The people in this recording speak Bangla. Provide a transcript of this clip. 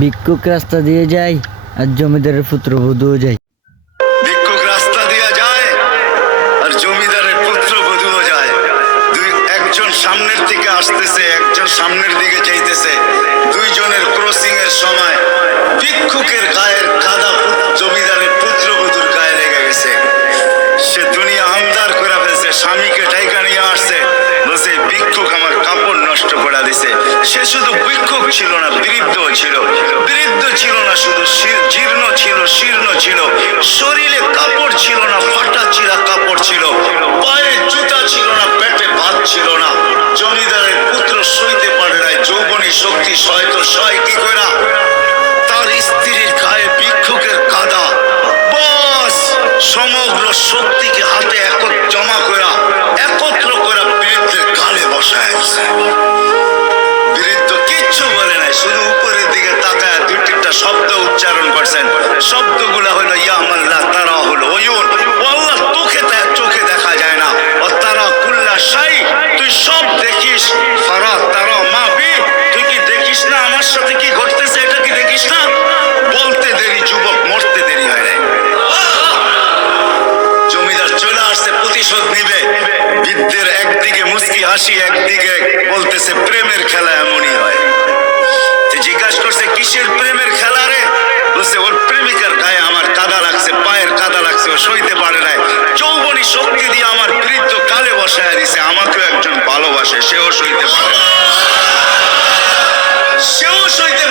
ভিক্ষুক রাস্তা দিয়ে যায় আর জমিদারের পুত্রবধূও যায়। ভিক্ষুক রাস্তা দিয়ে যায় আর জমিদারের পুত্রবধূও যায়। একজন সামনের দিকে আসতেছে, একজন সামনের দিকে যাইতেছে। দুইজনের ক্রসিং এর সময় ভিক্ষুকের গায়ের কাদা জমিদারের পুত্রবধূর গায়ে লেগে গেছে। সে দুনিয়া আমদার করে ফেলছে, স্বামীকে ডাইকা নিয়ে আসছে, বলছে ভিক্ষুক আমার কাপড় নষ্ট করে দিছে। সে শুধু ভিক্ষুক ছিল না, বৃদ্ধ ছিল। বৃদ্ধ ছিল না শুধু, জীর্ণ ছিল, শীর্ণ ছিল। শরীরে কাপড় ছিল না, ফাটা চিরা কাপড় ছিল। পায়ে জুতা ছিল না, পেটে ভাত ছিল না। জমিদারের পুত্র সইতে পারে নাই, যৌবনী শক্তি সয় তো সয় কি কইরা? তার স্ত্রীর গায়ে ভিক্ষুকের কাদা, বস সমগ্র শক্তিকে হাতে জমা করা, একত্র করা বৃদ্ধের গালে বসায় আছে। বৃদ্ধ কিচ্ছু বলে নাই, শুধু উপরের দিকে তাকায় দুই তিনটা শব্দ উচ্চারণ করছেন। শব্দগুলা হলো ইয়া মাল্লাহ তারা হলো ওয়ুন, ও আল্লাহ চোখে দেখা যায় না। ও তারা কুল্লা শাই, তুই সব দেখিস। ফারা তারা মা বি, তুই কি দেখিস না আমার সাথে কি ঘটতেছে? এটা কি দেখিস না? বলতে দেরি যুবক, মরতে দেরি হয় নাই। জমিদার চলে আসছে, প্রতিশোধ নিবে। বৃদ্ধের একদিকে মুস্কি হাসি, একদিকে বলতেছে প্রেমের খেলা এমনই হয়। জিজ্ঞাসা করছে কিসের প্রেমের খেলা রে? বলছে ওর প্রেমিকার গায়ে আমার কাদা লাগছে, পায়ের কাদা লাগছে, ও সইতে পারে নাই। যৌবনী শক্তি দিয়ে আমার বৃদ্ধ গালে বসায় দিছে। আমাকেও একজন ভালোবাসে, সেও সইতে পারে না, সেও সইতে